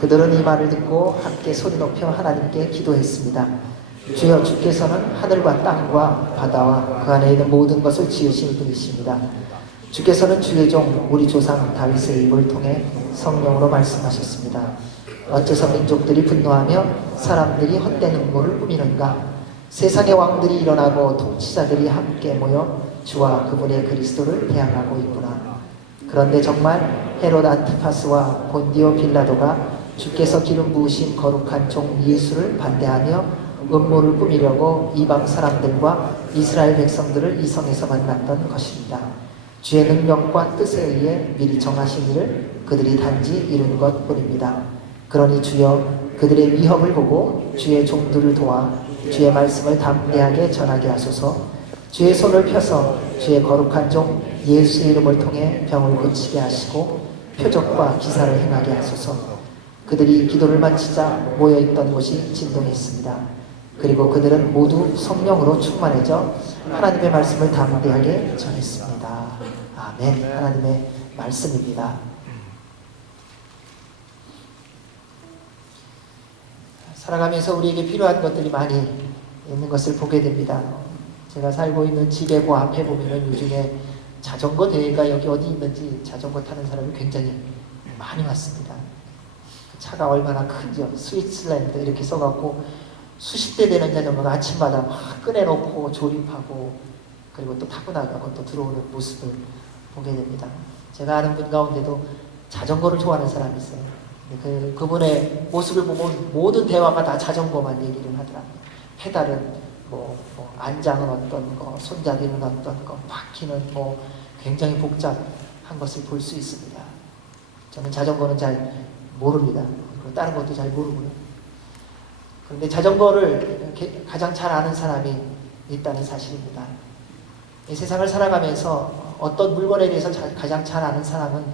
그들은 이 말을 듣고 함께 소리 높여 하나님께 기도했습니다. 주여, 주께서는 하늘과 땅과 바다와 그 안에 있는 모든 것을 지으신 분이십니다. 주께서는 주의 종 우리 조상 다윗의 입을 통해 성령으로 말씀하셨습니다. 어째서 민족들이 분노하며 사람들이 헛된 음모를 꾸미는가? 세상의 왕들이 일어나고 통치자들이 함께 모여 주와 그분의 그리스도를 배양하고 있구나. 그런데 정말 헤롯 안티파스와 본디오 빌라도가 주께서 기름 부으신 거룩한 종 예수를 반대하며 음모를 꾸미려고 이방 사람들과 이스라엘 백성들을 이성에서 만났던 것입니다. 주의 능력과 뜻에 의해 미리 정하신 일을 그들이 단지 이룬 것뿐입니다. 그러니 주여, 그들의 위협을 보고 주의 종들을 도와 주의 말씀을 담대하게 전하게 하소서. 주의 손을 펴서 주의 거룩한 종 예수의 이름을 통해 병을 고치게 하시고 표적과 기사를 행하게 하소서. 그들이 기도를 마치자 모여있던 곳이 진동했습니다. 그리고 그들은 모두 성령으로 충만해져 하나님의 말씀을 담대하게 전했습니다. 아멘. 하나님의 말씀입니다. 살아가면서 우리에게 필요한 것들이 많이 있는 것을 보게 됩니다. 제가 살고 있는 집의 그 앞에 보면은 요즘에 자전거 대회가 여기 어디 있는지 자전거 타는 사람이 굉장히 많이 왔습니다. 차가 얼마나 큰지요. 스위스랜드 이렇게 써갖고 수십 대 되는 자전거가 아침마다 막 꺼내놓고 조립하고 그리고 또 타고 나가고 또 들어오는 모습을 보게 됩니다. 제가 아는 분 가운데도 자전거를 좋아하는 사람이 있어요. 그분의 모습을 보면 모든 대화가 다 자전거만 얘기를 하더라고요. 페달은 안장은 어떤 거, 손잡이는 어떤 거, 바퀴는 굉장히 복잡한 것을 볼 수 있습니다. 저는 자전거는 잘 모릅니다. 그리고 다른 것도 잘 모르고요. 그런데 자전거를 가장 잘 아는 사람이 있다는 사실입니다. 이 세상을 살아가면서 어떤 물건에 대해서 가장 잘 아는 사람은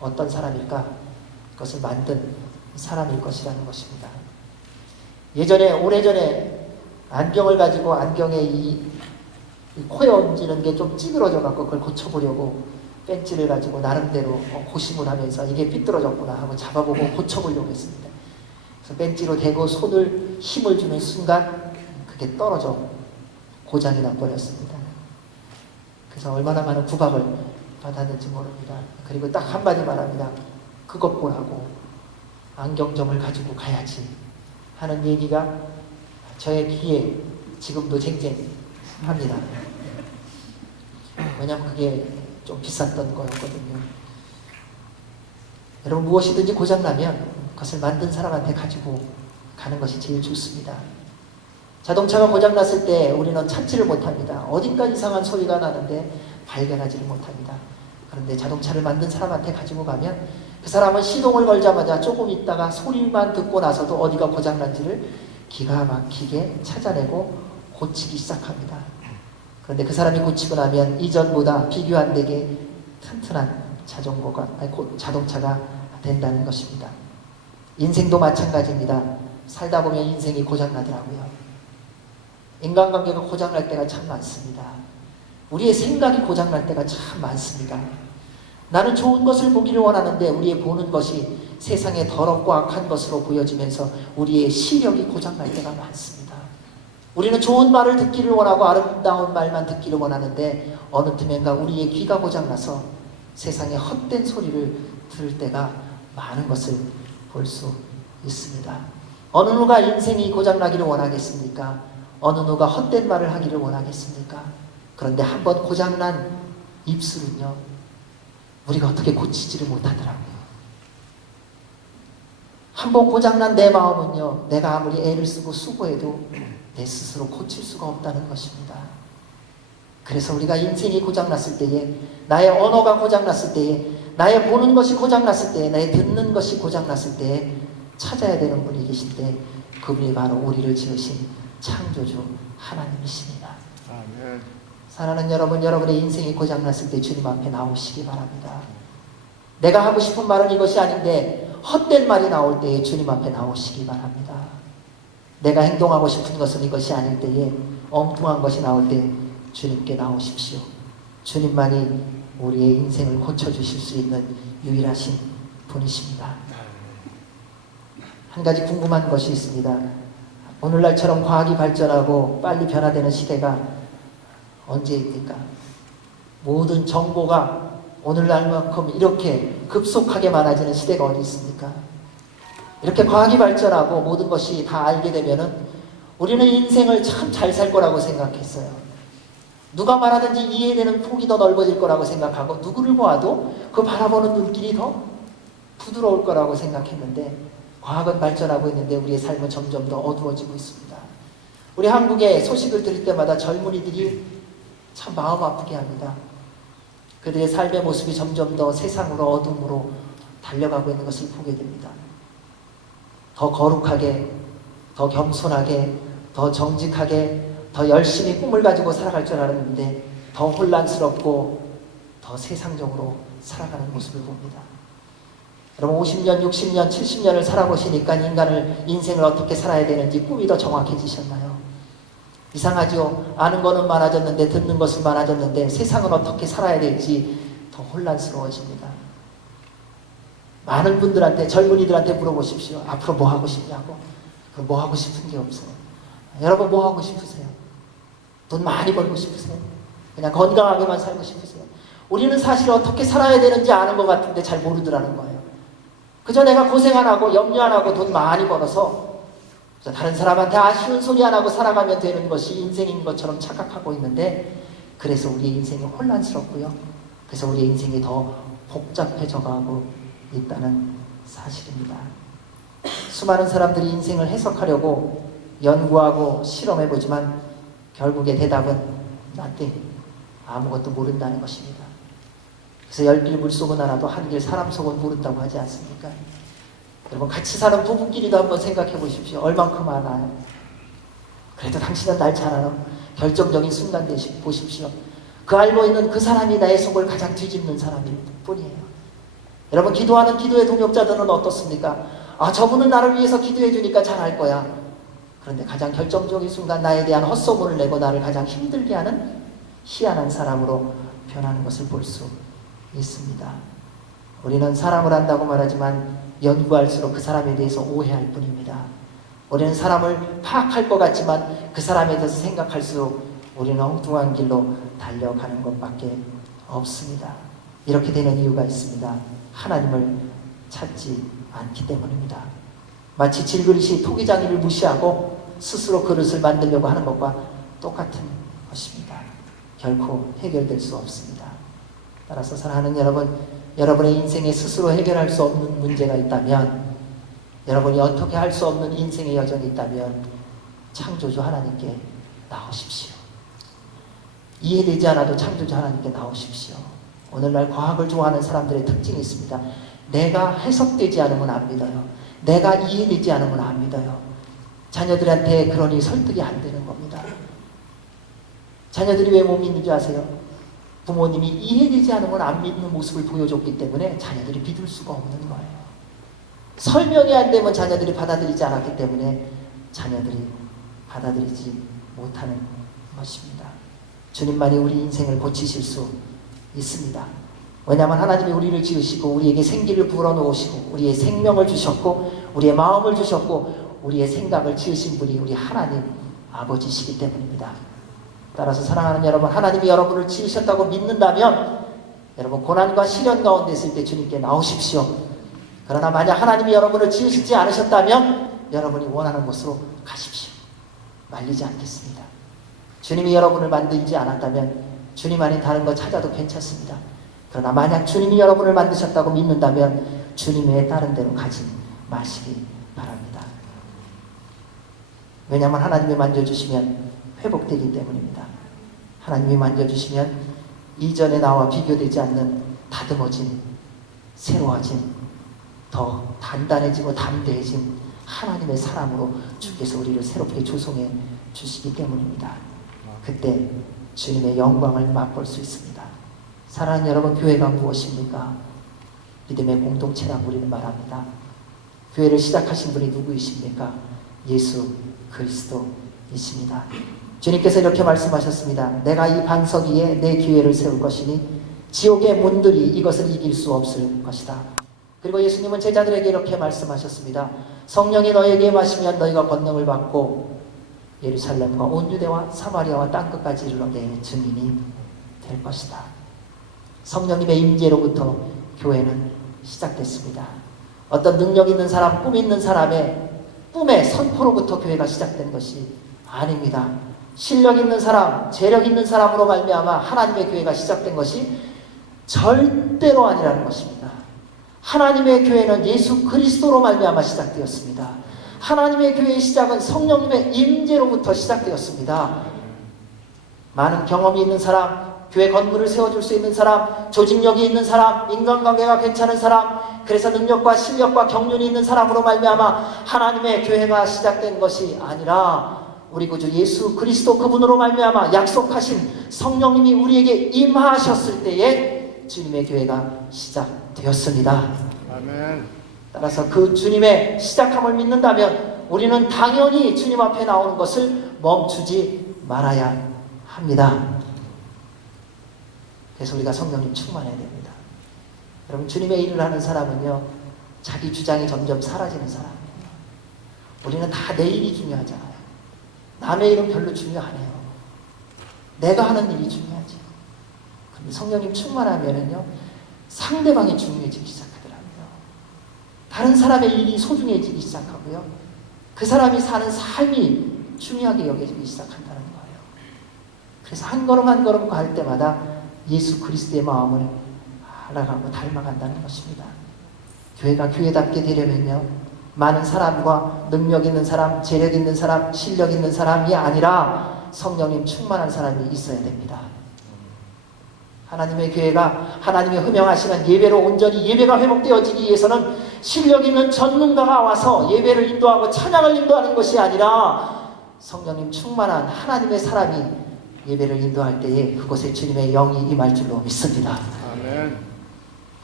어떤 사람일까? 그것을 만든 사람일 것이라는 것입니다. 오래전에 안경을 가지고 안경에 이 코에 얹는 게 좀 찌그러져 갖고 그걸 고쳐보려고 벤치를 가지고 나름대로 고심을 하면서 이게 삐뚤어졌구나 하고 잡아보고 고쳐보려고 했습니다. 그래서 벤치로 대고 손을 힘을 주는 순간 그게 떨어져 고장이 나버렸습니다. 그래서 얼마나 많은 구박을 받았는지 모릅니다. 그리고 딱 한마디 말합니다. 그것 보라고 안경점을 가지고 가야지 하는 얘기가 저의 귀에 지금도 쟁쟁합니다. 왜냐하면 그게 좀 비쌌던 거였거든요. 여러분, 무엇이든지 고장나면 그것을 만든 사람한테 가지고 가는 것이 제일 좋습니다. 자동차가 고장났을 때 우리는 찾지를 못합니다. 어딘가 이상한 소리가 나는데 발견하지를 못합니다. 그런데 자동차를 만든 사람한테 가지고 가면 그 사람은 시동을 걸자마자 조금 있다가 소리만 듣고 나서도 어디가 고장난지를 기가 막히게 찾아내고 고치기 시작합니다. 그런데 그 사람이 고치고 나면 이전보다 비교 안 되게 튼튼한 자동차가 된다는 것입니다. 인생도 마찬가지입니다. 살다 보면 인생이 고장나더라고요. 인간관계가 고장날 때가 참 많습니다. 우리의 생각이 고장날 때가 참 많습니다. 나는 좋은 것을 보기를 원하는데 우리의 보는 것이 세상에 더럽고 악한 것으로 보여지면서 우리의 시력이 고장날 때가 많습니다. 우리는 좋은 말을 듣기를 원하고 아름다운 말만 듣기를 원하는데 어느 틈엔가 우리의 귀가 고장나서 세상의 헛된 소리를 들을 때가 많은 것을 볼 수 있습니다. 어느 누가 인생이 고장나기를 원하겠습니까? 어느 누가 헛된 말을 하기를 원하겠습니까? 그런데 한번 고장난 입술은요, 우리가 어떻게 고치지를 못하더라고요. 한번 고장난 내 마음은요, 내가 아무리 애를 쓰고 수고해도 내 스스로 고칠 수가 없다는 것입니다. 그래서 우리가 인생이 고장났을 때에, 나의 언어가 고장났을 때에, 나의 보는 것이 고장났을 때에, 나의 듣는 것이 고장났을 때에 찾아야 되는 분이 계신데 그분이 바로 우리를 지으신 창조주 하나님이십니다. 아멘. 사랑하는 여러분, 여러분의 인생이 고장났을 때 주님 앞에 나오시기 바랍니다. 내가 하고 싶은 말은 이것이 아닌데 헛된 말이 나올 때에 주님 앞에 나오시기 바랍니다. 내가 행동하고 싶은 것은 이것이 아닐 때에 엉뚱한 것이 나올 때 주님께 나오십시오. 주님만이 우리의 인생을 고쳐주실 수 있는 유일하신 분이십니다. 한 가지 궁금한 것이 있습니다. 오늘날처럼 과학이 발전하고 빨리 변화되는 시대가 언제입니까? 모든 정보가 오늘날만큼 이렇게 급속하게 많아지는 시대가 어디 있습니까? 이렇게 과학이 발전하고 모든 것이 다 알게 되면은 우리는 인생을 참 잘 살 거라고 생각했어요. 누가 말하든지 이해되는 폭이 더 넓어질 거라고 생각하고 누구를 보아도 그 바라보는 눈길이 더 부드러울 거라고 생각했는데 과학은 발전하고 있는데 우리의 삶은 점점 더 어두워지고 있습니다. 우리 한국에 소식을 들을 때마다 젊은이들이 참 마음 아프게 합니다. 그들의 삶의 모습이 점점 더 세상으로 어둠으로 달려가고 있는 것을 보게 됩니다. 더 거룩하게, 더 겸손하게, 더 정직하게, 더 열심히 꿈을 가지고 살아갈 줄 알았는데 더 혼란스럽고 더 세상적으로 살아가는 모습을 봅니다. 여러분 50년, 60년, 70년을 살아보시니까 인생을 어떻게 살아야 되는지 꿈이 더 정확해지셨나요? 이상하죠? 아는 거는 많아졌는데 듣는 것은 많아졌는데 세상은 어떻게 살아야 될지 더 혼란스러워집니다. 많은 분들한테, 젊은이들한테 물어보십시오. 앞으로 뭐 하고 싶냐고. 뭐 하고 싶은 게 없어요. 여러분 뭐 하고 싶으세요? 돈 많이 벌고 싶으세요? 그냥 건강하게만 살고 싶으세요? 우리는 사실 어떻게 살아야 되는지 아는 것 같은데 잘 모르더라는 거예요. 그저 내가 고생 안 하고 염려 안 하고 돈 많이 벌어서 다른 사람한테 아쉬운 소리 안 하고 살아가면 되는 것이 인생인 것처럼 착각하고 있는데 그래서 우리의 인생이 혼란스럽고요. 그래서 우리의 인생이 더 복잡해져 가고 있다는 사실입니다. 수많은 사람들이 인생을 해석하려고 연구하고 실험해보지만 결국의 대답은 nothing, 아무것도 모른다는 것입니다. 그래서 열길 물속은 알아도 한길 사람 속은 모른다고 하지 않습니까? 여러분 같이 사는 부부끼리도 한번 생각해 보십시오. 얼만큼 알아요? 그래도 당신은 날 잘 알아. 결정적인 순간 보십시오. 그 알고 있는 그 사람이 나의 속을 가장 뒤집는 사람일 뿐이에요. 여러분 기도하는 기도의 동역자들은 어떻습니까? 아 저분은 나를 위해서 기도해 주니까 잘할 거야. 그런데 가장 결정적인 순간 나에 대한 헛소문을 내고 나를 가장 힘들게 하는 희한한 사람으로 변하는 것을 볼 수 있습니다. 우리는 사람을 안다고 말하지만 연구할수록 그 사람에 대해서 오해할 뿐입니다. 우리는 사람을 파악할 것 같지만 그 사람에 대해서 생각할수록 우리는 엉뚱한 길로 달려가는 것밖에 없습니다. 이렇게 되는 이유가 있습니다. 하나님을 찾지 않기 때문입니다. 마치 질그릇이 토기장이를 무시하고 스스로 그릇을 만들려고 하는 것과 똑같은 것입니다. 결코 해결될 수 없습니다. 따라서 사랑하는 여러분, 여러분의 인생에 스스로 해결할 수 없는 문제가 있다면, 여러분이 어떻게 할 수 없는 인생의 여정이 있다면 창조주 하나님께 나오십시오. 이해되지 않아도 창조주 하나님께 나오십시오. 오늘날 과학을 좋아하는 사람들의 특징이 있습니다. 내가 해석되지 않으면 안 믿어요. 내가 이해되지 않으면 안 믿어요. 자녀들한테 그러니 설득이 안 되는 겁니다. 자녀들이 왜 못 믿는 줄 아세요? 부모님이 이해되지 않으면 안 믿는 모습을 보여줬기 때문에 자녀들이 믿을 수가 없는 거예요. 설명이 안 되면 자녀들이 받아들이지 않았기 때문에 자녀들이 받아들이지 못하는 것입니다. 주님만이 우리 인생을 고치실 수 있습니다. 왜냐하면 하나님이 우리를 지으시고 우리에게 생기를 불어넣으시고 우리의 생명을 주셨고 우리의 마음을 주셨고 우리의 생각을 지으신 분이 우리 하나님 아버지시기 때문입니다. 따라서 사랑하는 여러분, 하나님이 여러분을 지으셨다고 믿는다면 여러분 고난과 시련 가운데 있을 때 주님께 나오십시오. 그러나 만약 하나님이 여러분을 지으시지 않으셨다면 여러분이 원하는 곳으로 가십시오. 말리지 않겠습니다. 주님이 여러분을 만들지 않았다면 주님 아닌 다른 거 찾아도 괜찮습니다. 그러나 만약 주님이 여러분을 만드셨다고 믿는다면 주님의 다른 데로 가지 마시기 바랍니다. 왜냐하면 하나님이 만져주시면 회복되기 때문입니다. 하나님이 만져주시면 이전의 나와 비교되지 않는 다듬어진, 새로워진, 더 단단해지고 담대해진 하나님의 사랑으로 주께서 우리를 새롭게 조성해 주시기 때문입니다. 그때 주님의 영광을 맛볼 수 있습니다. 사랑하는 여러분, 교회가 무엇입니까? 믿음의 공동체라고 우리는 말합니다. 교회를 시작하신 분이 누구이십니까? 예수 그리스도이십니다. 주님께서 이렇게 말씀하셨습니다. 내가 이 반석 위에 내 교회를 세울 것이니 지옥의 문들이 이것을 이길 수 없을 것이다. 그리고 예수님은 제자들에게 이렇게 말씀하셨습니다. 성령이 너에게 임하시면 너희가 권능을 받고 예루살렘과 온 유대와 사마리아와 땅끝까지 이르러 내 증인이 될 것이다. 성령님의 임재로부터 교회는 시작됐습니다. 어떤 능력 있는 사람, 꿈 있는 사람의 꿈의 선포로부터 교회가 시작된 것이 아닙니다. 실력 있는 사람, 재력 있는 사람으로 말미암아 하나님의 교회가 시작된 것이 절대로 아니라는 것입니다. 하나님의 교회는 예수 그리스도로 말미암아 시작되었습니다. 하나님의 교회의 시작은 성령님의 임재로부터 시작되었습니다. 많은 경험이 있는 사람, 교회 건물을 세워줄 수 있는 사람, 조직력이 있는 사람, 인간관계가 괜찮은 사람, 그래서 능력과 실력과 경륜이 있는 사람으로 말미암아 하나님의 교회가 시작된 것이 아니라 우리 구주 예수 그리스도 그분으로 말미암아 약속하신 성령님이 우리에게 임하셨을 때에 주님의 교회가 시작되었습니다. 아멘. 따라서 그 주님의 시작함을 믿는다면 우리는 당연히 주님 앞에 나오는 것을 멈추지 말아야 합니다. 그래서 우리가 성령님 충만해야 됩니다. 여러분, 주님의 일을 하는 사람은요, 자기 주장이 점점 사라지는 사람이에요. 우리는 다 내 일이 중요하잖아요. 남의 일은 별로 중요 안 해요. 내가 하는 일이 중요하지. 그런데 성령님 충만하면은요, 상대방이 중요해지기 시작하더라고요. 다른 사람의 일이 소중해지기 시작하고요. 그 사람이 사는 삶이 중요하게 여겨지기 시작한다는 거예요. 그래서 한 걸음 한 걸음 갈 때마다 예수 그리스도의 마음을 알아가고 닮아간다는 것입니다. 교회가 교회답게 되려면요, 많은 사람과 능력 있는 사람, 재력 있는 사람, 실력 있는 사람이 아니라 성령님 충만한 사람이 있어야 됩니다. 하나님의 교회가 하나님의 흠명하시는 예배로 온전히 예배가 회복되어지기 위해서는 실력 있는 전문가가 와서 예배를 인도하고 찬양을 인도하는 것이 아니라 성령님 충만한 하나님의 사람이 예배를 인도할 때에 그곳에 주님의 영이 임할 줄로 믿습니다. 아멘.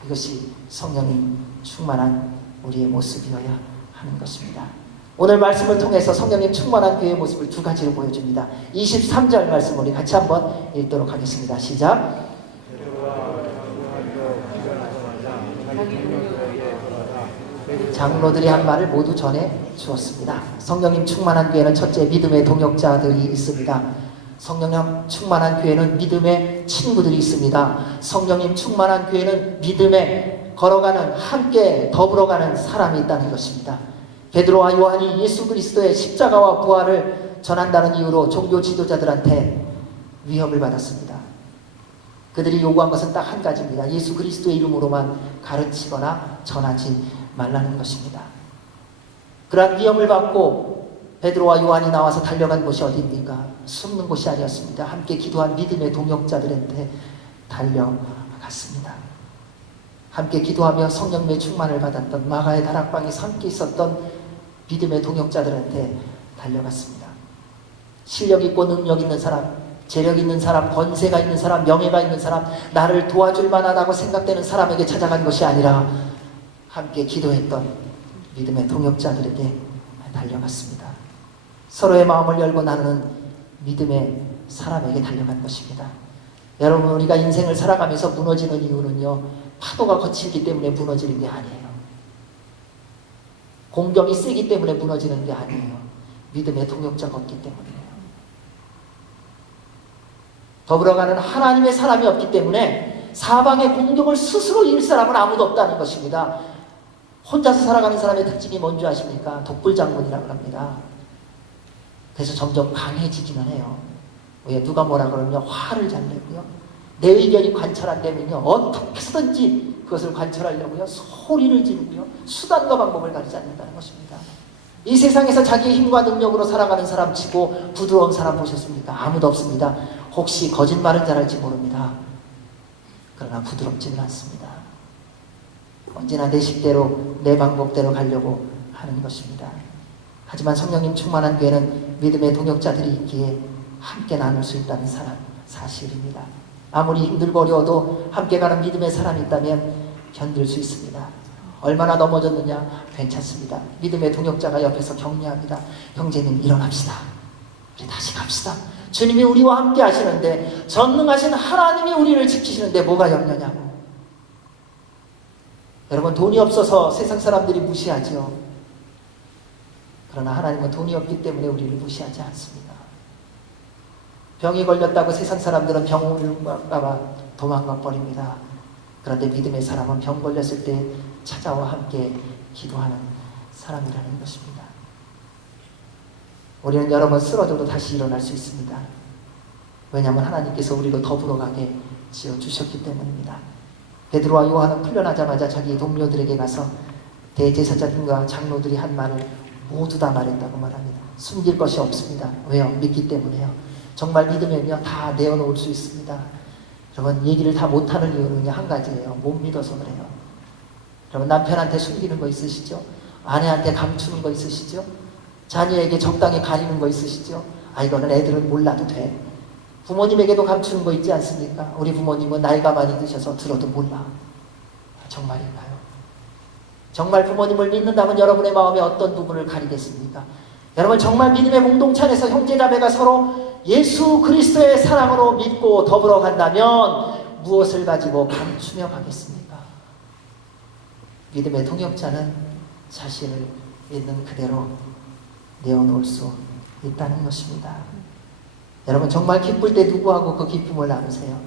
이것이 성령님 충만한 우리의 모습이어야 하는 것입니다. 오늘 말씀을 통해서 성령님 충만한 교회의 모습을 두 가지로 보여줍니다. 23절 말씀 우리 같이 한번 읽도록 하겠습니다. 시작. 장로들이 한 말을 모두 전해 주었습니다. 성령님 충만한 교회는 첫째, 믿음의 동역자들이 있습니다. 성령님 충만한 교회는 믿음의 친구들이 있습니다. 성령님 충만한 교회는 믿음에 걸어가는, 함께 더불어가는 사람이 있다는 것입니다. 베드로와 요한이 예수 그리스도의 십자가와 부활을 전한다는 이유로 종교 지도자들한테 위협을 받았습니다. 그들이 요구한 것은 딱 한 가지입니다. 예수 그리스도의 이름으로만 가르치거나 전하지 말라는 것입니다. 그러한 위협을 받고 베드로와 요한이 나와서 달려간 곳이 어디입니까? 숨는 곳이 아니었습니다. 함께 기도한 믿음의 동역자들한테 달려갔습니다. 함께 기도하며 성령님의 충만을 받았던 마가의 다락방에서 함께 있었던 믿음의 동역자들한테 달려갔습니다. 실력 있고 능력 있는 사람, 재력 있는 사람, 권세가 있는 사람, 명예가 있는 사람, 나를 도와줄 만하다고 생각되는 사람에게 찾아간 것이 아니라 함께 기도했던 믿음의 동역자들에게 달려갔습니다. 서로의 마음을 열고 나누는 믿음의 사람에게 달려간 것입니다. 여러분, 우리가 인생을 살아가면서 무너지는 이유는요, 파도가 거칠기 때문에 무너지는 게 아니에요. 공격이 세기 때문에 무너지는 게 아니에요. 믿음의 동역자가 없기 때문이에요. 더불어가는 하나님의 사람이 없기 때문에 사방의 공격을 스스로 이길 사람은 아무도 없다는 것입니다. 혼자서 살아가는 사람의 특징이 뭔지 아십니까? 독불장군이라고 합니다. 그래서 점점 강해지기는 해요. 왜? 누가 뭐라 그러면 화를 잘 내고요. 내 의견이 관철 안 되면요, 어떻게 해서든지 그것을 관철하려고요, 소리를 지르고요, 수단과 방법을 가리지 않는다는 것입니다. 이 세상에서 자기의 힘과 능력으로 살아가는 사람 치고 부드러운 사람 보셨습니까? 아무도 없습니다. 혹시 거짓말은 잘할지 모릅니다. 그러나 부드럽지는 않습니다. 언제나 내 식대로, 내 방법대로 가려고 하는 것입니다. 하지만 성령님 충만한 교회는 믿음의 동역자들이 있기에 함께 나눌 수 있다는 사실입니다. 아무리 힘들고 어려워도 함께 가는 믿음의 사람이 있다면 견딜 수 있습니다. 얼마나 넘어졌느냐? 괜찮습니다. 믿음의 동역자가 옆에서 격려합니다. 형제님, 일어납시다. 우리 다시 갑시다. 주님이 우리와 함께 하시는데, 전능하신 하나님이 우리를 지키시는데 뭐가 염려냐고. 여러분, 돈이 없어서 세상 사람들이 무시하죠. 그러나 하나님은 돈이 없기 때문에 우리를 무시하지 않습니다. 병이 걸렸다고 세상 사람들은 병원을 갈까봐 도망가 버립니다. 그런데 믿음의 사람은 병 걸렸을 때 찾아와 함께 기도하는 사람이라는 것입니다. 우리는 여러 번 쓰러져도 다시 일어날 수 있습니다. 왜냐하면 하나님께서 우리로 더불어 가게 지어주셨기 때문입니다. 베드로와 요한은 풀려나자마자 자기 동료들에게 가서 대제사장과 장로들이 한 말을 모두 다 말했다고 말합니다. 숨길 것이 없습니다. 왜요? 믿기 때문에요. 정말 믿으면요 다 내어놓을 수 있습니다. 여러분, 얘기를 다 못하는 이유는 한 가지예요. 못 믿어서 그래요. 여러분, 남편한테 숨기는 거 있으시죠? 아내한테 감추는 거 있으시죠? 자녀에게 적당히 가리는 거 있으시죠? 이거는 애들은 몰라도 돼. 부모님에게도 감추는 거 있지 않습니까? 우리 부모님은 나이가 많이 드셔서 들어도 몰라. 정말인가요? 정말 부모님을 믿는다면 여러분의 마음에 어떤 부분을 가리겠습니까? 여러분, 정말 믿음의 공동체 안에서 형제자매가 서로 예수 그리스도의 사랑으로 믿고 더불어 간다면 무엇을 가지고 감추며 가겠습니까? 믿음의 동역자는 자신을 있는 그대로 내어놓을 수 있다는 것입니다. 여러분, 정말 기쁠 때 누구하고 그 기쁨을 나누세요?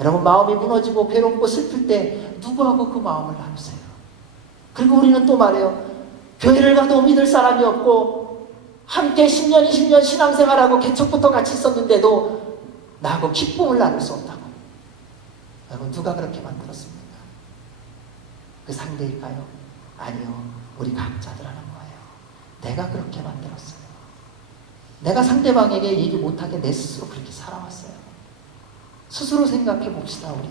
여러분, 마음이 무너지고 괴롭고 슬플 때 누구하고 그 마음을 나누세요? 그리고 우리는 또 말해요. 교회를 가도 믿을 사람이 없고 함께 10년, 20년 신앙생활하고 개척부터 같이 있었는데도 나하고 기쁨을 나눌 수 없다고. 여러분, 누가 그렇게 만들었습니까? 그 상대일까요? 아니요. 우리 각자들하는 거예요. 내가 그렇게 만들었어요. 내가 상대방에게 얘기 못하게 내 스스로 그렇게 살아왔어요. 스스로 생각해 봅시다. 우리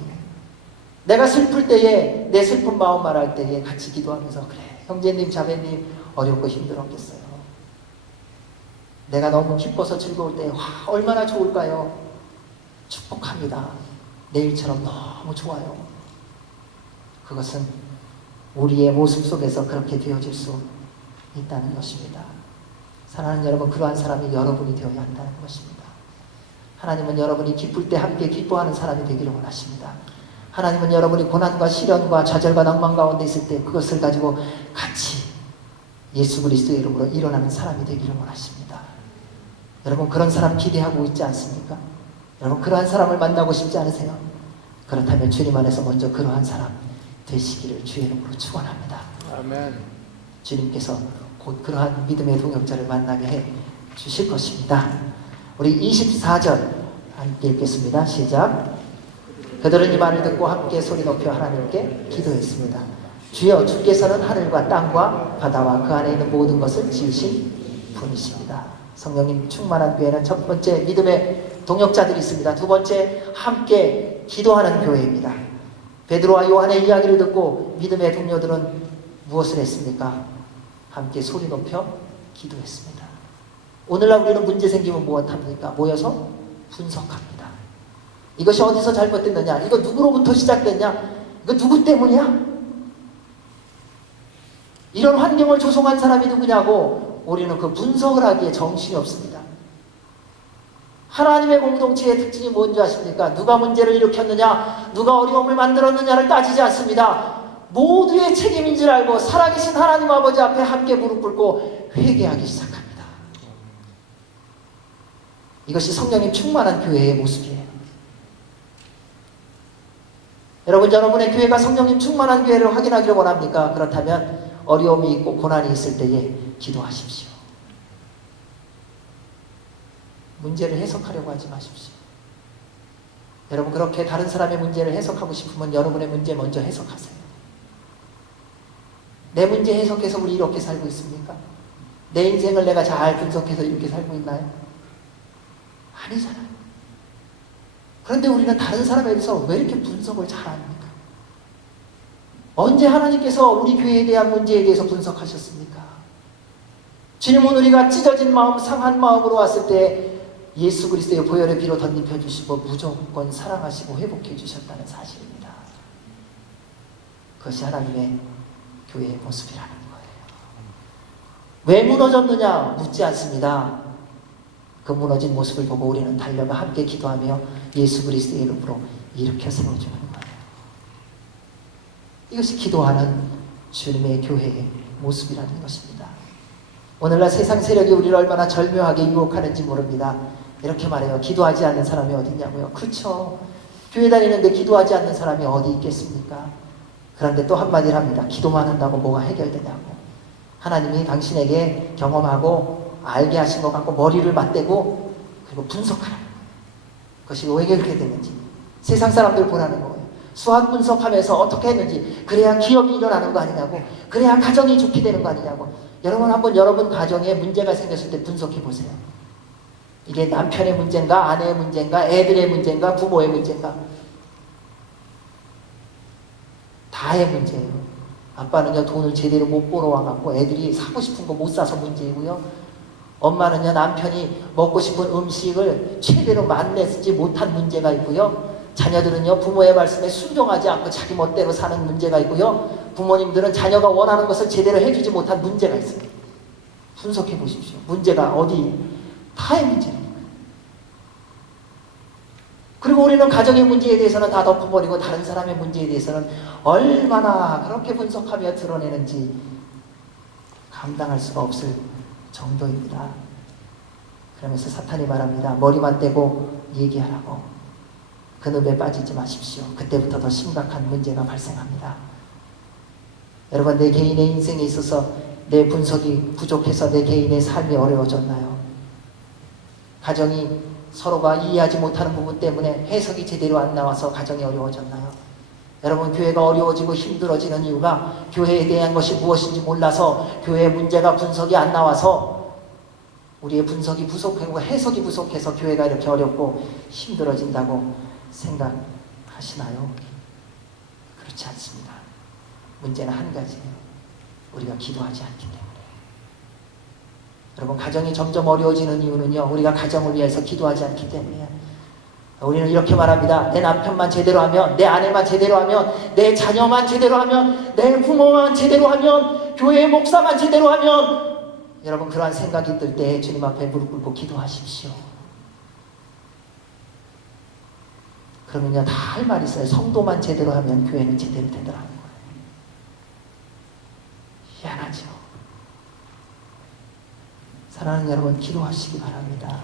내가 슬플 때에 내 슬픈 마음 말할 때에 같이 기도하면서 그래 형제님 자매님 어렵고 힘들었겠어요. 내가 너무 기뻐서 즐거울 때 와 얼마나 좋을까요? 축복합니다. 내일처럼 너무 좋아요. 그것은 우리의 모습 속에서 그렇게 되어질 수 있다는 것입니다. 사랑하는 여러분, 그러한 사람이 여러분이 되어야 한다는 것입니다. 하나님은 여러분이 기쁠 때 함께 기뻐하는 사람이 되기를 원하십니다. 하나님은 여러분이 고난과 시련과 좌절과 낭만 가운데 있을 때 그것을 가지고 같이 예수 그리스도의 이름으로 일어나는 사람이 되기를 원하십니다. 여러분, 그런 사람 기대하고 있지 않습니까? 여러분, 그러한 사람을 만나고 싶지 않으세요? 그렇다면 주님 안에서 먼저 그러한 사람 되시기를 주의 이름으로 축원합니다. 아멘. 주님께서 곧 그러한 믿음의 동역자를 만나게 해 주실 것입니다. 우리 24절 함께 읽겠습니다. 시작. 그들은 이 말을 듣고 함께 소리 높여 하나님께 기도했습니다. 주여, 주께서는 하늘과 땅과 바다와 그 안에 있는 모든 것을 지으신 분이십니다. 성령님 충만한 교회는 첫 번째 믿음의 동역자들이 있습니다. 두 번째 함께 기도하는 교회입니다. 베드로와 요한의 이야기를 듣고 믿음의 동료들은 무엇을 했습니까? 함께 소리 높여 기도했습니다. 오늘날 우리는 문제 생기면 무엇합니까? 모여서 분석합니다. 이것이 어디서 잘못됐느냐? 이거 누구로부터 시작됐냐? 이거 누구 때문이야? 이런 환경을 조성한 사람이 누구냐고 우리는 그 분석을 하기에 정신이 없습니다. 하나님의 공동체의 특징이 뭔지 아십니까? 누가 문제를 일으켰느냐? 누가 어려움을 만들었느냐를 따지지 않습니다. 모두의 책임인 줄 알고 살아계신 하나님 아버지 앞에 함께 무릎 꿇고 회개하기 시작합니다. 이것이 성령님 충만한 교회의 모습이에요. 여러분, 여러분의 교회가 성령님 충만한 교회를 확인하기를 원합니까? 그렇다면 어려움이 있고 고난이 있을 때에 기도하십시오. 문제를 해석하려고 하지 마십시오. 여러분, 그렇게 다른 사람의 문제를 해석하고 싶으면 여러분의 문제 먼저 해석하세요. 내 문제 해석해서 우리 이렇게 살고 있습니까? 내 인생을 내가 잘 분석해서 이렇게 살고 있나요? 아니잖아요. 그런데 우리는 다른 사람에 대해서 왜 이렇게 분석을 잘합니까? 언제 하나님께서 우리 교회에 대한 문제에 대해서 분석하셨습니까? 주님은 우리가 찢어진 마음, 상한 마음으로 왔을 때 예수 그리스도의 보혈의 피로 덧입혀 주시고 무조건 사랑하시고 회복해 주셨다는 사실입니다. 그것이 하나님의 교회의 모습이라는 거예요. 왜 무너졌느냐 묻지 않습니다. 그 무너진 모습을 보고 우리는 달려가 함께 기도하며 예수 그리스도의 이름으로 일으켜 세워주는 거예요. 이것이 기도하는 주님의 교회의 모습이라는 것입니다. 오늘날 세상 세력이 우리를 얼마나 절묘하게 유혹하는지 모릅니다. 이렇게 말해요. 기도하지 않는 사람이 어디 있냐고요. 그렇죠. 교회 다니는데 기도하지 않는 사람이 어디 있겠습니까? 그런데 또 한마디를 합니다. 기도만 한다고 뭐가 해결되냐고. 하나님이 당신에게 경험하고 알게 하신 것 같고 머리를 맞대고 그리고 분석하라. 그것이 왜 그렇게 되는지 세상 사람들 보라는 거예요. 수학 분석하면서 어떻게 했는지 그래야 기업이 일어나는 거 아니냐고. 그래야 가정이 좋게 되는 거 아니냐고. 여러분 한번 여러분 가정에 문제가 생겼을 때 분석해 보세요. 이게 남편의 문제인가 아내의 문제인가 애들의 문제인가 부모의 문제인가. 다의 문제예요. 아빠는요 돈을 제대로 못 벌어와갖고 애들이 사고 싶은 거 못 사서 문제이고요. 엄마는요 남편이 먹고 싶은 음식을 최대로 만내지 못한 문제가 있고요. 자녀들은요 부모의 말씀에 순종하지 않고 자기 멋대로 사는 문제가 있고요. 부모님들은 자녀가 원하는 것을 제대로 해주지 못한 문제가 있어요. 분석해 보십시오. 문제가 어디 다의 문제입니다. 그리고 우리는 가정의 문제에 대해서는 다 덮어버리고 다른 사람의 문제에 대해서는 얼마나 그렇게 분석하며 드러내는지 감당할 수가 없을 정도입니다. 그러면서 사탄이 말합니다. 머리만 떼고 얘기하라고. 그 늪에 빠지지 마십시오. 그때부터 더 심각한 문제가 발생합니다. 여러분 내 개인의 인생에 있어서 내 분석이 부족해서 내 개인의 삶이 어려워졌나요? 가정이 서로가 이해하지 못하는 부분 때문에 해석이 제대로 안 나와서 가정이 어려워졌나요? 여러분 교회가 어려워지고 힘들어지는 이유가 교회에 대한 것이 무엇인지 몰라서 교회의 문제가 분석이 안 나와서 우리의 분석이 부족하고 해석이 부족해서 교회가 이렇게 어렵고 힘들어진다고 생각하시나요? 그렇지 않습니다. 문제는 한 가지예요. 우리가 기도하지 않기 때문에. 여러분 가정이 점점 어려워지는 이유는요. 우리가 가정을 위해서 기도하지 않기 때문이에요. 우리는 이렇게 말합니다. 내 남편만 제대로 하면, 내 아내만 제대로 하면, 내 자녀만 제대로 하면, 내 부모만 제대로 하면, 교회 목사만 제대로 하면. 여러분 그러한 생각이 들 때 주님 앞에 무릎 꿇고 기도하십시오. 그러면요 다 할 말이 있어요. 성도만 제대로 하면 교회는 제대로 되더라는 거예요. 희한하죠. 사랑하는 여러분 기도하시기 바랍니다.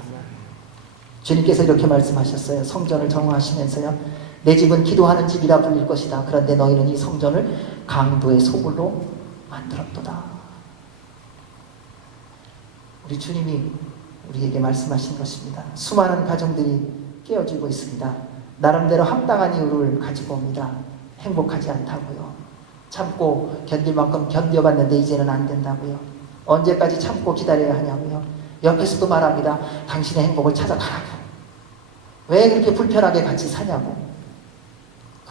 주님께서 이렇게 말씀하셨어요. 성전을 정화하시면서요. 내 집은 기도하는 집이라 불릴 것이다. 그런데 너희는 이 성전을 강도의 소굴로 만들었도다. 우리 주님이 우리에게 말씀하신 것입니다. 수많은 가정들이 깨어지고 있습니다. 나름대로 합당한 이유를 가지고 옵니다. 행복하지 않다고요. 참고 견딜 만큼 견뎌봤는데 이제는 안 된다고요. 언제까지 참고 기다려야 하냐고요. 옆에서도 말합니다. 당신의 행복을 찾아가라고. 왜 그렇게 불편하게 같이 사냐고.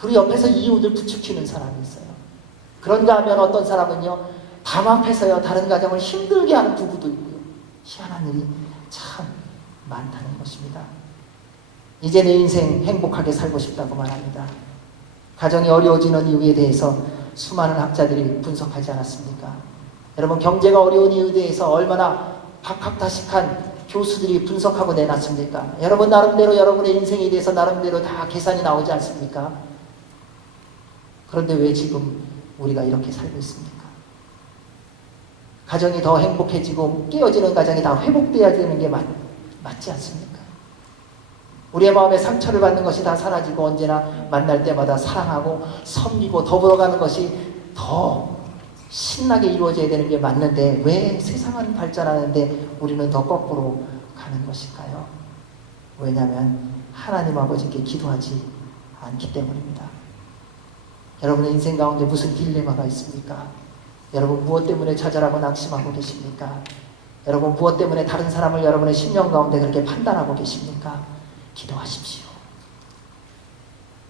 그리고 옆에서 이유를 부추기는 사람이 있어요. 그런가 하면 어떤 사람은요. 담 앞에서요. 다른 가정을 힘들게 하는 부부도 있고요. 희한한 일이 참 많다는 것입니다. 이제 내 인생 행복하게 살고 싶다고 말합니다. 가정이 어려워지는 이유에 대해서 수많은 학자들이 분석하지 않았습니까? 여러분 경제가 어려운 이유에 대해서 얼마나 박학다식한 교수들이 분석하고 내놨습니까? 여러분 나름대로 여러분의 인생에 대해서 나름대로 다 계산이 나오지 않습니까? 그런데 왜 지금 우리가 이렇게 살고 있습니까? 가정이 더 행복해지고 깨어지는 가정이 다 회복돼야 되는 게 맞지 않습니까? 우리의 마음에 상처를 받는 것이 다 사라지고 언제나 만날 때마다 사랑하고 섬기고 더불어가는 것이 더 신나게 이루어져야 되는 게 맞는데 왜 세상은 발전하는데 우리는 더 거꾸로 가는 것일까요? 왜냐하면 하나님 아버지께 기도하지 않기 때문입니다. 여러분의 인생 가운데 무슨 딜레마가 있습니까? 여러분 무엇 때문에 좌절하고 낙심하고 계십니까? 여러분 무엇 때문에 다른 사람을 여러분의 심령 가운데 그렇게 판단하고 계십니까? 기도하십시오.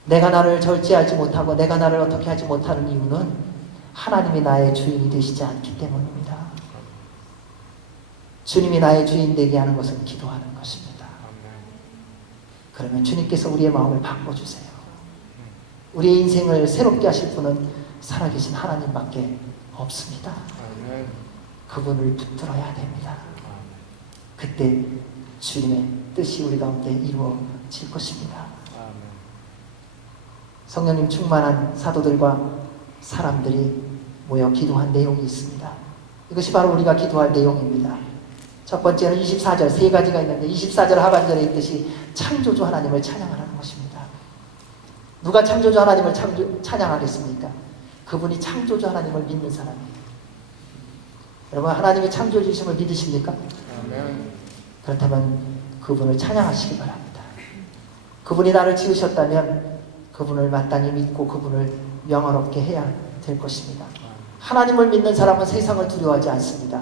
내가 나를 절제하지 못하고 내가 나를 어떻게 하지 못하는 이유는 하나님이 나의 주인이 되시지 않기 때문입니다. 주님이 나의 주인 되게 하는 것은 기도하는 것입니다. 그러면 주님께서 우리의 마음을 바꿔주세요. 우리의 인생을 새롭게 하실 분은 살아계신 하나님밖에 없습니다. 그분을 붙들어야 됩니다. 그때 주님의 뜻이 우리 가운데 이루어질 것입니다. 성령님 충만한 사도들과 사람들이 모여 기도한 내용이 있습니다. 이것이 바로 우리가 기도할 내용입니다. 첫 번째는 24절, 세 가지가 있는데 24절 하반절에 있듯이 창조주 하나님을 찬양하라는 것입니다. 누가 창조주 하나님을 찬양하겠습니까? 그분이 창조주 하나님을 믿는 사람이에요. 여러분, 하나님이 창조주이심을 믿으십니까? 아멘. 그렇다면 그분을 찬양하시기 바랍니다. 그분이 나를 지으셨다면 그분을 마땅히 믿고 그분을 영화롭게 해야 될 것입니다. 하나님을 믿는 사람은 세상을 두려워하지 않습니다.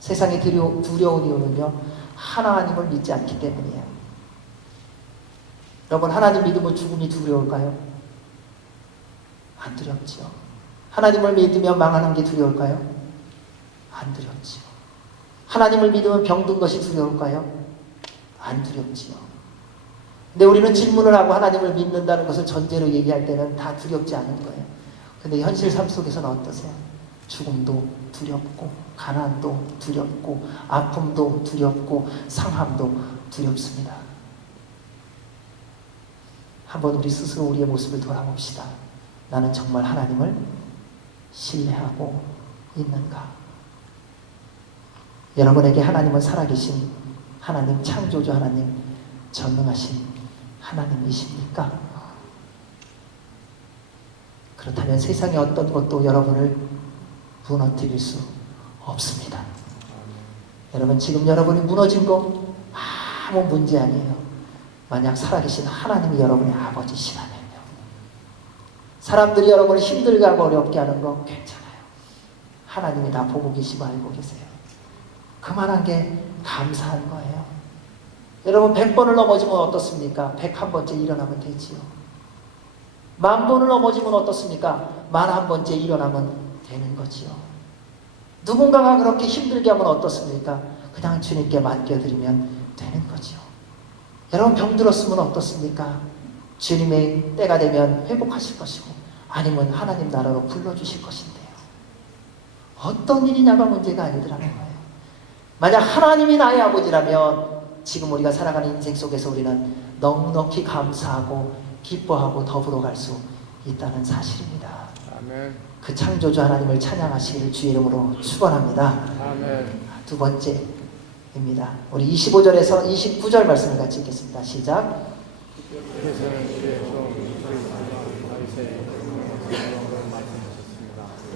세상이 두려운 이유는요, 하나님을 믿지 않기 때문이에요. 여러분, 하나님 믿으면 죽음이 두려울까요? 안 두렵지요. 하나님을 믿으면 망하는 게 두려울까요? 안 두렵지요. 하나님을 믿으면 병든 것이 두려울까요? 안 두렵지요. 근데 우리는 질문을 하고 하나님을 믿는다는 것을 전제로 얘기할 때는 다 두렵지 않은 거예요. 근데 현실 삶 속에서는 어떠세요? 죽음도 두렵고, 가난도 두렵고, 아픔도 두렵고, 상함도 두렵습니다. 한번 우리 스스로 우리의 모습을 돌아봅시다. 나는 정말 하나님을 신뢰하고 있는가? 여러분에게 하나님은 살아계신 하나님, 창조주 하나님, 전능하신 하나님이십니까? 그렇다면 세상의 어떤 것도 여러분을 무너뜨릴 수 없습니다. 여러분, 지금 여러분이 무너진 거 아무 문제 아니에요. 만약 살아계신 하나님이 여러분의 아버지시라면요. 사람들이 여러분을 힘들게 하고 어렵게 하는 거 괜찮아요. 하나님이 다 보고 계시고 알고 계세요. 그만한 게 감사한 거예요. 여러분, 100번을 넘어지면 어떻습니까? 101번째 일어나면 되지요. 10,000번을 넘어지면 어떻습니까? 11,000번째 일어나면 되는 거지요. 누군가가 그렇게 힘들게 하면 어떻습니까? 그냥 주님께 맡겨드리면 되는 거지요. 여러분, 병들었으면 어떻습니까? 주님의 때가 되면 회복하실 것이고, 아니면 하나님 나라로 불러주실 것인데요. 어떤 일이냐가 문제가 아니더라는 거예요. 만약 하나님이 나의 아버지라면 지금 우리가 살아가는 인생 속에서 우리는 넉넉히 감사하고 기뻐하고 더불어 갈 수 있다는 사실입니다. 아멘. 그 창조주 하나님을 찬양하시기를 주의 이름으로 축원합니다. 아멘. 두 번째입니다. 우리 25절에서 29절 말씀을 같이 읽겠습니다. 시작.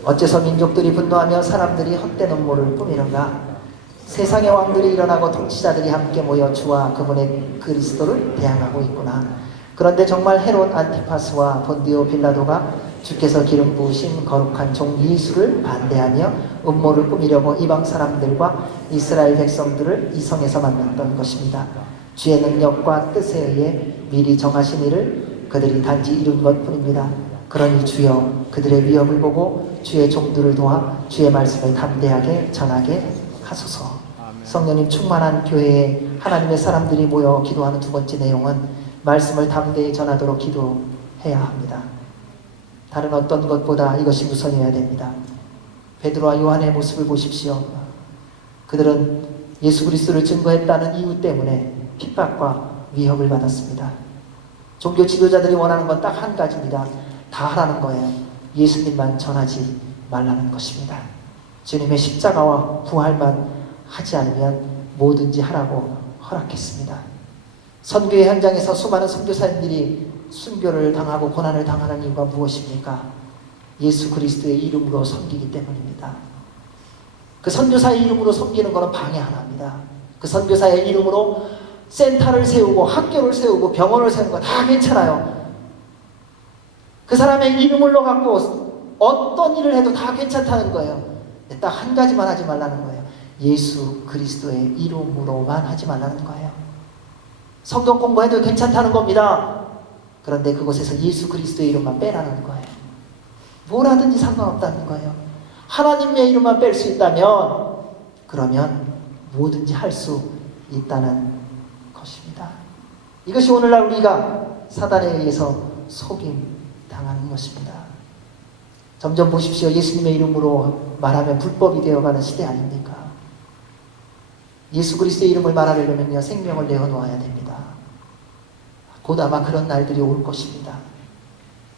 어째서 민족들이 분노하며 사람들이 헛된 음모를 꾸미는가? 세상의 왕들이 일어나고 통치자들이 함께 모여 주와 그분의 그리스도를 대항하고 있구나. 그런데 정말 헤롯 안티파스와 본디오 빌라도가 주께서 기름 부으신 거룩한 종 예수를 반대하며 음모를 꾸미려고 이방 사람들과 이스라엘 백성들을 이성에서 만났던 것입니다. 주의 능력과 뜻에 의해 미리 정하신 일을 그들이 단지 이룬 것뿐입니다. 그러니 주여 그들의 위협을 보고 주의 종들을 도와 주의 말씀을 담대하게 전하게 하소서. 성령님 충만한 교회에 하나님의 사람들이 모여 기도하는 두 번째 내용은 말씀을 담대히 전하도록 기도해야 합니다. 다른 어떤 것보다 이것이 우선이어야 됩니다. 베드로와 요한의 모습을 보십시오. 그들은 예수 그리스도를 증거했다는 이유 때문에 핍박과 위협을 받았습니다. 종교 지도자들이 원하는 건 딱 한 가지입니다. 다 하라는 거예요. 예수님만 전하지 말라는 것입니다. 주님의 십자가와 부활만 하지 않으면 뭐든지 하라고 허락했습니다. 선교의 현장에서 수많은 선교사님들이 순교를 당하고 고난을 당하는 이유가 무엇입니까? 예수 그리스도의 이름으로 섬기기 때문입니다. 그 선교사의 이름으로 섬기는 것은 방해 하나입니다. 그 선교사의 이름으로 센터를 세우고 학교를 세우고 병원을 세우는 거 다 괜찮아요. 그 사람의 이름을 갖고 어떤 일을 해도 다 괜찮다는 거예요. 딱 한 가지만 하지 말라는 거예요. 예수 그리스도의 이름으로만 하지 말라는 거예요. 성경 공부해도 괜찮다는 겁니다. 그런데 그곳에서 예수 그리스도의 이름만 빼라는 거예요. 뭘 하든지 상관없다는 거예요. 하나님의 이름만 뺄 수 있다면 그러면 뭐든지 할 수 있다는 것입니다. 이것이 오늘날 우리가 사단에 의해서 속임 당하는 것입니다. 점점 보십시오. 예수님의 이름으로 말하면 불법이 되어가는 시대 아닙니까? 예수 그리스도의 이름을 말하려면요, 생명을 내어놓아야 됩니다. 곧 아마 그런 날들이 올 것입니다.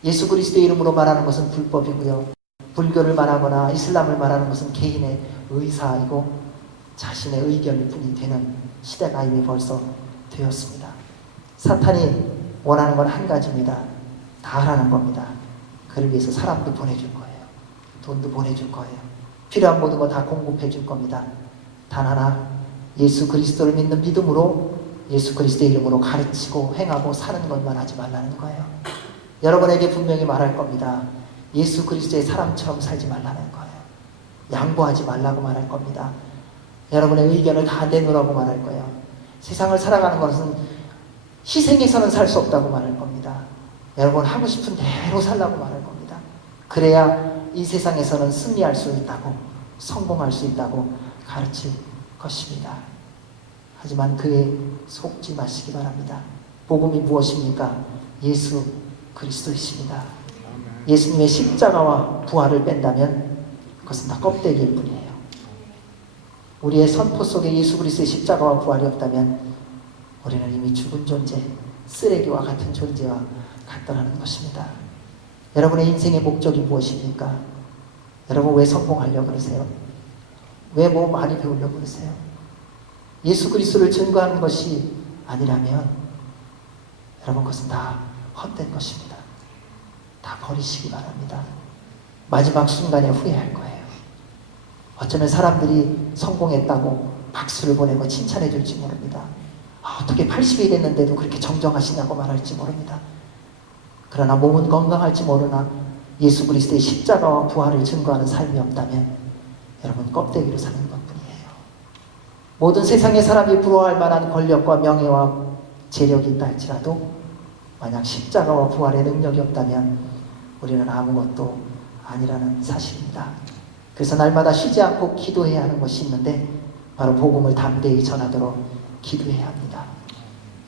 예수 그리스도의 이름으로 말하는 것은 불법이고요. 불교를 말하거나 이슬람을 말하는 것은 개인의 의사이고 자신의 의견일 뿐이 되는 시대가 이미 벌써 되었습니다. 사탄이 원하는 건 한 가지입니다. 다 하라는 겁니다. 그를 위해서 사람도 보내줄 거예요. 돈도 보내줄 거예요. 필요한 모든 거 다 공급해 줄 겁니다. 단 하나, 예수 그리스도를 믿는 믿음으로 예수 그리스도의 이름으로 가르치고 행하고 사는 것만 하지 말라는 거예요. 여러분에게 분명히 말할 겁니다. 예수 그리스도의 사람처럼 살지 말라는 거예요. 양보하지 말라고 말할 겁니다. 여러분의 의견을 다 내놓으라고 말할 거예요. 세상을 살아가는 것은 희생해서는 살 수 없다고 말할 겁니다. 여러분 하고 싶은 대로 살라고 말할 겁니다. 그래야 이 세상에서는 승리할 수 있다고, 성공할 수 있다고 가르칠 것입니다. 하지만 그에 속지 마시기 바랍니다. 복음이 무엇입니까? 예수 그리스도이십니다. 예수님의 십자가와 부활을 뺀다면 그것은 다 껍데기일 뿐이에요. 우리의 선포 속에 예수 그리스도의 십자가와 부활이 없다면 우리는 이미 죽은 존재, 쓰레기와 같은 존재와 같다는 것입니다. 여러분의 인생의 목적이 무엇입니까? 여러분 왜 성공하려고 그러세요? 왜 뭐 많이 배우려고 그러세요? 예수 그리스도를 증거하는 것이 아니라면 여러분 그것은 다 헛된 것입니다. 다 버리시기 바랍니다. 마지막 순간에 후회할 거예요. 어쩌면 사람들이 성공했다고 박수를 보내고 칭찬해 줄지 모릅니다. 어떻게 80이 됐는데도 그렇게 정정하시냐고 말할지 모릅니다. 그러나 몸은 건강할지 모르나 예수 그리스도의 십자가와 부활을 증거하는 삶이 없다면 여러분 껍데기로 사는 것뿐이에요. 모든 세상의 사람이 부러워할 만한 권력과 명예와 재력이 있다 할지라도 만약 십자가와 부활의 능력이 없다면 우리는 아무것도 아니라는 사실입니다. 그래서 날마다 쉬지 않고 기도해야 하는 것이 있는데 바로 복음을 담대히 전하도록 기도해야 합니다.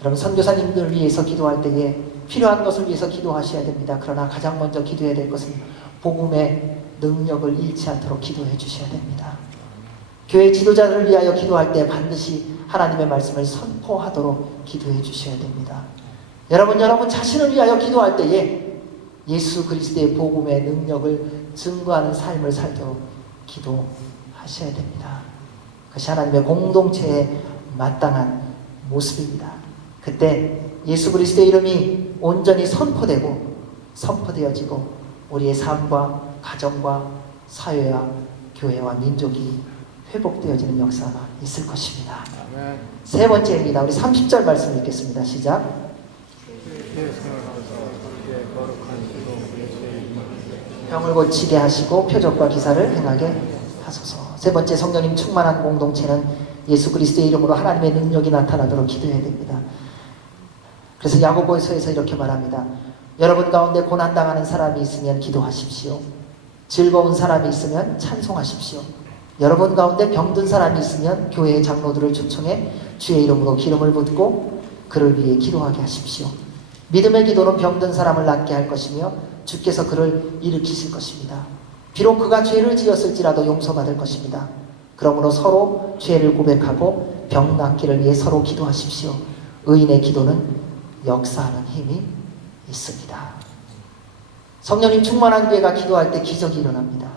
여러분 선교사님들을 위해서 기도할 때에 필요한 것을 위해서 기도하셔야 됩니다. 그러나 가장 먼저 기도해야 될 것은 복음의 능력을 잃지 않도록 기도해 주셔야 됩니다. 교회 지도자를 위하여 기도할 때 반드시 하나님의 말씀을 선포하도록 기도해 주셔야 됩니다. 여러분 자신을 위하여 기도할 때에 예수 그리스도의 복음의 능력을 증거하는 삶을 살도록 기도하셔야 됩니다. 그것이 하나님의 공동체의 마땅한 모습입니다. 그때 예수 그리스도의 이름이 온전히 선포되어지고 우리의 삶과 가정과 사회와 교회와 민족이 회복되어지는 역사가 있을 것입니다. 아멘. 세 번째입니다. 우리 30절 말씀 읽겠습니다. 시작. 병을 고치게 하시고 표적과 기사를 행하게 하소서. 세 번째, 성령님 충만한 공동체는 예수 그리스도의 이름으로 하나님의 능력이 나타나도록 기도해야 됩니다. 그래서 야고보서에서 이렇게 말합니다. 여러분 가운데 고난당하는 사람이 있으면 기도하십시오. 즐거운 사람이 있으면 찬송하십시오. 여러분 가운데 병든 사람이 있으면 교회의 장로들을 초청해 주의 이름으로 기름을 붓고 그를 위해 기도하게 하십시오. 믿음의 기도는 병든 사람을 낫게 할 것이며 주께서 그를 일으키실 것입니다. 비록 그가 죄를 지었을지라도 용서받을 것입니다. 그러므로 서로 죄를 고백하고 병 낫기를 위해 서로 기도하십시오. 의인의 기도는 역사하는 힘이 있습니다. 성령님 충만한 교회가 기도할 때 기적이 일어납니다.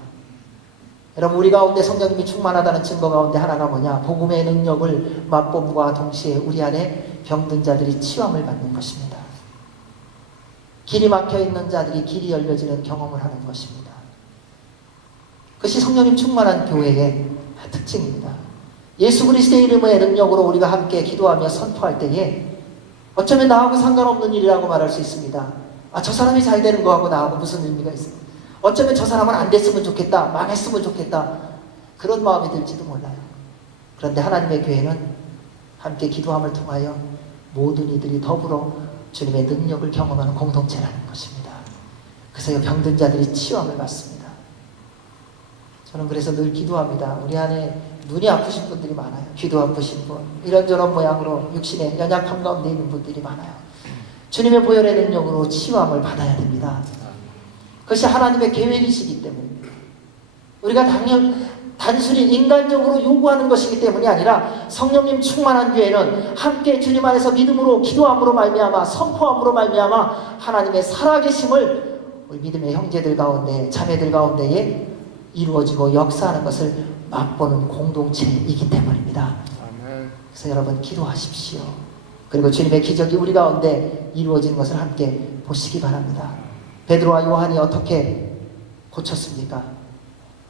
여러분 우리 가운데 성령님이 충만하다는 증거 가운데 하나가 뭐냐? 복음의 능력을 맛봄과 동시에 우리 안에 병든 자들이 치유함을 받는 것입니다. 길이 막혀있는 자들이 길이 열려지는 경험을 하는 것입니다. 그것이 성령님 충만한 교회의 특징입니다. 예수 그리스도의 이름의 능력으로 우리가 함께 기도하며 선포할 때에 어쩌면 나하고 상관없는 일이라고 말할 수 있습니다. 저 사람이 잘 되는 거하고 나하고 무슨 의미가 있어요? 어쩌면 저 사람은 안 됐으면 좋겠다, 망했으면 좋겠다, 그런 마음이 들지도 몰라요. 그런데 하나님의 교회는 함께 기도함을 통하여 모든 이들이 더불어 주님의 능력을 경험하는 공동체라는 것입니다. 그래서 병든 자들이 치유함을 받습니다. 저는 그래서 늘 기도합니다. 우리 안에 눈이 아프신 분들이 많아요. 귀도 아프신 분, 이런저런 모양으로 육신의 연약함 가운데 있는 분들이 많아요. 주님의 보혈의 능력으로 치유함을 받아야 됩니다. 그것이 하나님의 계획이시기 때문입니다. 우리가 단순히 인간적으로 요구하는 것이기 때문이 아니라 성령님 충만한 교회는 함께 주님 안에서 믿음으로 기도함으로 말미암아 선포함으로 말미암아 하나님의 살아계심을 우리 믿음의 형제들 가운데 자매들 가운데에 이루어지고 역사하는 것을 맛보는 공동체이기 때문입니다. 아멘. 그래서 여러분 기도하십시오. 그리고 주님의 기적이 우리 가운데 이루어지는 것을 함께 보시기 바랍니다. 베드로와 요한이 어떻게 고쳤습니까?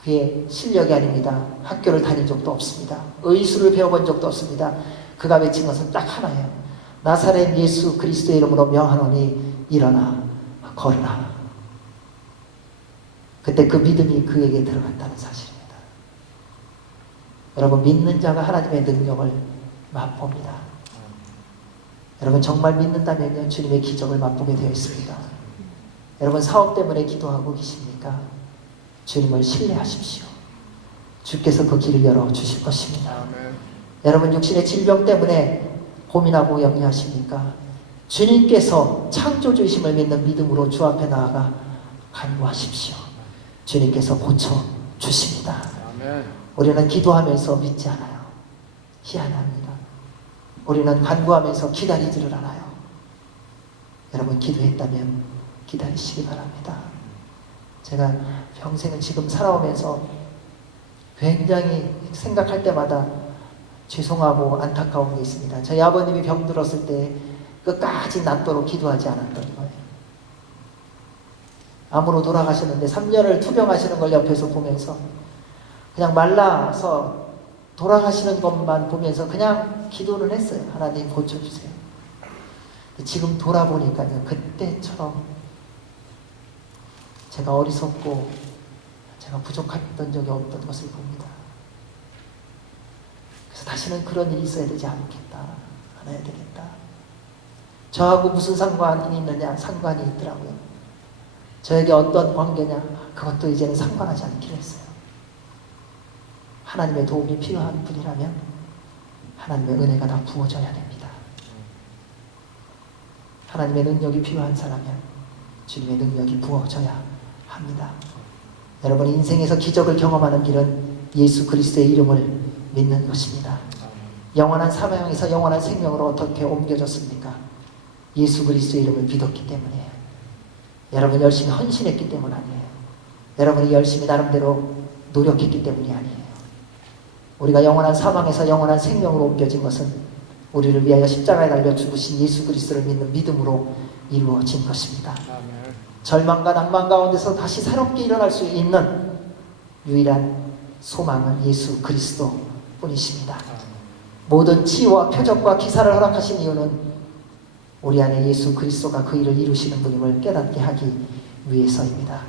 그의 실력이 아닙니다. 학교를 다닌 적도 없습니다. 의술을 배워본 적도 없습니다. 그가 외친 것은 딱 하나예요. 나사렛 예수 그리스도의 이름으로 명하노니 일어나 걸으라. 그때 그 믿음이 그에게 들어갔다는 사실입니다. 여러분, 믿는 자가 하나님의 능력을 맛봅니다. 여러분, 정말 믿는다면요, 주님의 기적을 맛보게 되어 있습니다. 여러분, 사업 때문에 기도하고 계십니까? 주님을 신뢰하십시오. 주께서 그 길을 열어주실 것입니다. 아멘. 여러분, 육신의 질병 때문에 고민하고 염려하십니까? 주님께서 창조주이심을 믿는 믿음으로 주 앞에 나아가 간구하십시오. 주님께서 고쳐주십니다. 아멘. 우리는 기도하면서 믿지 않아요. 희한합니다. 우리는 간구하면서 기다리지를 않아요. 여러분, 기도했다면 기다리시기 바랍니다. 제가 평생을 지금 살아오면서 굉장히 생각할 때마다 죄송하고 안타까운 게 있습니다. 저희 아버님이 병들었을 때 끝까지 낫도록 기도하지 않았던 거예요. 암으로 돌아가셨는데 3년을 투병하시는 걸 옆에서 보면서 그냥 말라서 돌아가시는 것만 보면서 그냥 기도를 했어요. 하나님 고쳐주세요. 지금 돌아보니까요, 그때처럼 제가 어리석고 제가 부족했던 적이 없던 것을 봅니다. 그래서 다시는 그런 일이 있어야 되지 않겠다. 안 해야 되겠다. 저하고 무슨 상관이 있느냐? 상관이 있더라고요. 저에게 어떤 관계냐? 그것도 이제는 상관하지 않기로 했어요. 하나님의 도움이 필요한 분이라면 하나님의 은혜가 다 부어져야 됩니다. 하나님의 능력이 필요한 사람이면 주님의 능력이 부어져야 합니다. 여러분, 인생에서 기적을 경험하는 길은 예수 그리스도의 이름을 믿는 것입니다. 영원한 사명에서 영원한 생명으로 어떻게 옮겨졌습니까? 예수 그리스도의 이름을 믿었기 때문이에요. 여러분, 열심히 헌신했기 때문 아니에요. 여러분이 열심히 나름대로 노력했기 때문이 아니에요. 우리가 영원한 사망에서 영원한 생명으로 옮겨진 것은 우리를 위하여 십자가에 달려 죽으신 예수 그리스도를 믿는 믿음으로 이루어진 것입니다. 아멘. 절망과 낭만 가운데서 다시 새롭게 일어날 수 있는 유일한 소망은 예수 그리스도 뿐이십니다. 모든 치유와 표적과 기사를 허락하신 이유는 우리 안에 예수 그리스도가 그 일을 이루시는 분임을 깨닫게 하기 위해서입니다.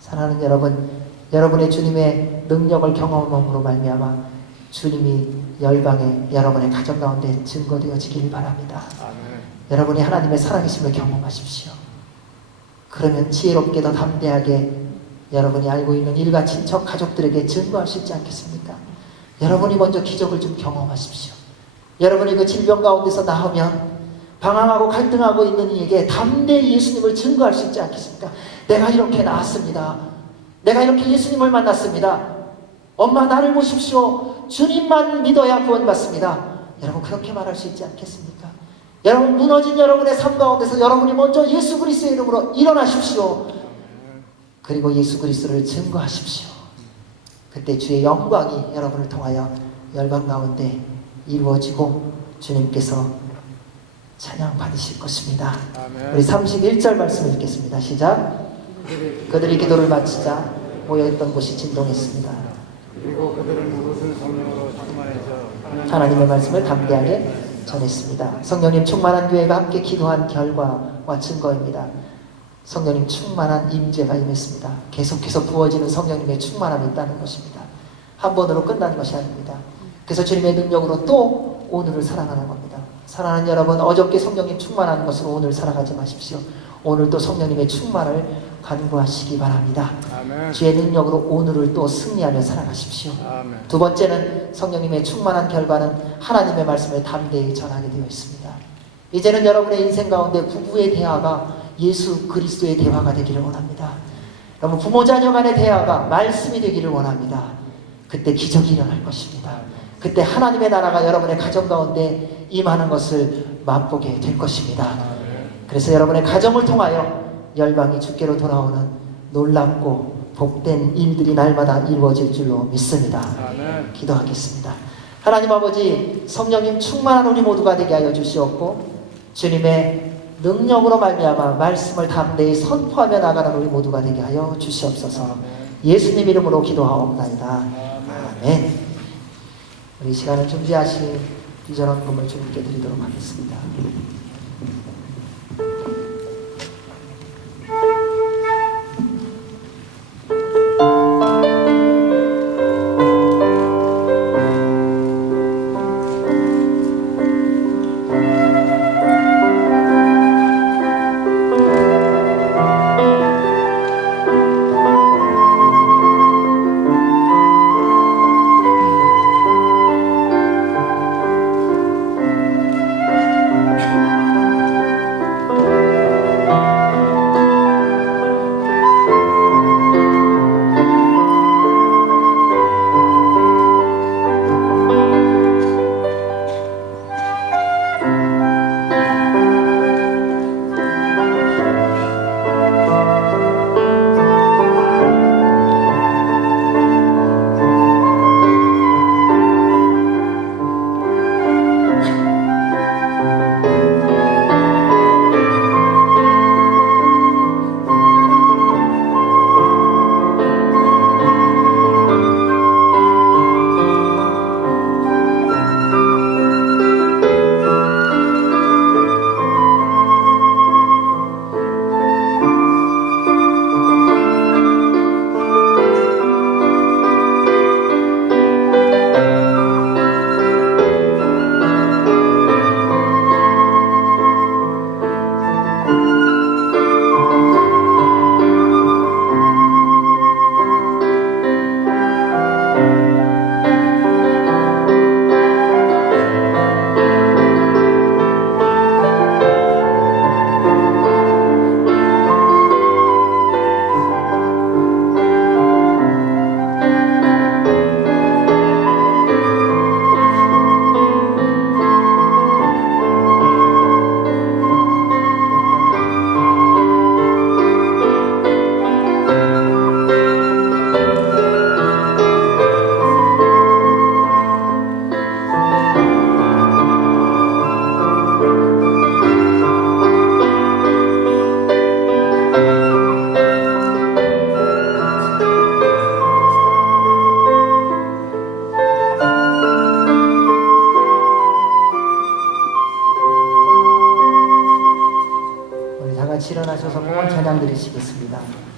사랑하는 여러분, 여러분의 주님의 능력을 경험함으로 말미암아 주님이 열방에 여러분의 가정 가운데 증거되어지길 바랍니다. 아멘. 여러분이 하나님의 살아계심을 경험하십시오. 그러면 지혜롭게도 담대하게 여러분이 알고 있는 일가 친척 가족들에게 증거할 수 있지 않겠습니까? 여러분이 먼저 기적을 좀 경험하십시오. 여러분이 그 질병 가운데서 나오면 방황하고 갈등하고 있는 이에게 담대히 예수님을 증거할 수 있지 않겠습니까? 내가 이렇게 나았습니다. 내가 이렇게 예수님을 만났습니다. 엄마, 나를 보십시오. 주님만 믿어야 구원받습니다. 여러분, 그렇게 말할 수 있지 않겠습니까? 여러분, 무너진 여러분의 삶 가운데서 여러분이 먼저 예수 그리스도의 이름으로 일어나십시오. 그리고 예수 그리스도를 증거하십시오. 그때 주의 영광이 여러분을 통하여 열방 가운데 이루어지고 주님께서 찬양 받으실 것입니다. 아멘. 우리 31절 말씀 읽겠습니다. 시작. 그들이 기도를 마치자 모여있던 곳이 진동했습니다. 그리고 그들은 모든 성령으로 충만해서 하나님의 말씀을 담대하게 전했습니다. 성령님 충만한 교회가 함께 기도한 결과와 증거입니다. 성령님 충만한 임재가 임했습니다. 계속해서 부어지는 성령님의 충만함이 있다는 것입니다. 한 번으로 끝나는 것이 아닙니다. 그래서 주님의 능력으로 또 오늘을 살아가는 겁니다. 사랑하는 여러분, 어저께 성령님 충만한 것으로 오늘 살아가지 마십시오. 오늘 또 성령님의 충만을 간구하시기 바랍니다. 아멘. 주의 능력으로 오늘을 또 승리하며 살아가십시오. 아멘. 두 번째는 성령님의 충만한 결과는 하나님의 말씀을 담대히 전하게 되어 있습니다. 이제는 여러분의 인생 가운데 부부의 대화가 예수 그리스도의 대화가 되기를 원합니다. 여러분, 부모 자녀 간의 대화가 말씀이 되기를 원합니다. 그때 기적이 일어날 것입니다. 그때 하나님의 나라가 여러분의 가정 가운데 임하는 것을 맛보게 될 것입니다. 그래서 여러분의 가정을 통하여 열방이 주께로 돌아오는 놀랍고 복된 일들이 날마다 이루어질 줄로 믿습니다. 아멘. 기도하겠습니다. 하나님 아버지, 성령님 충만한 우리 모두가 되게 하여 주시옵고 주님의 능력으로 말미암아 말씀을 담대히 선포하며 나가는 우리 모두가 되게 하여 주시옵소서. 예수님 이름으로 기도하옵나이다. 아멘. 우리 시간을 준비하신 비전헌금을 주님께 드리도록 하겠습니다. 일어나셔서 공헌 찬양 드리시겠습니다.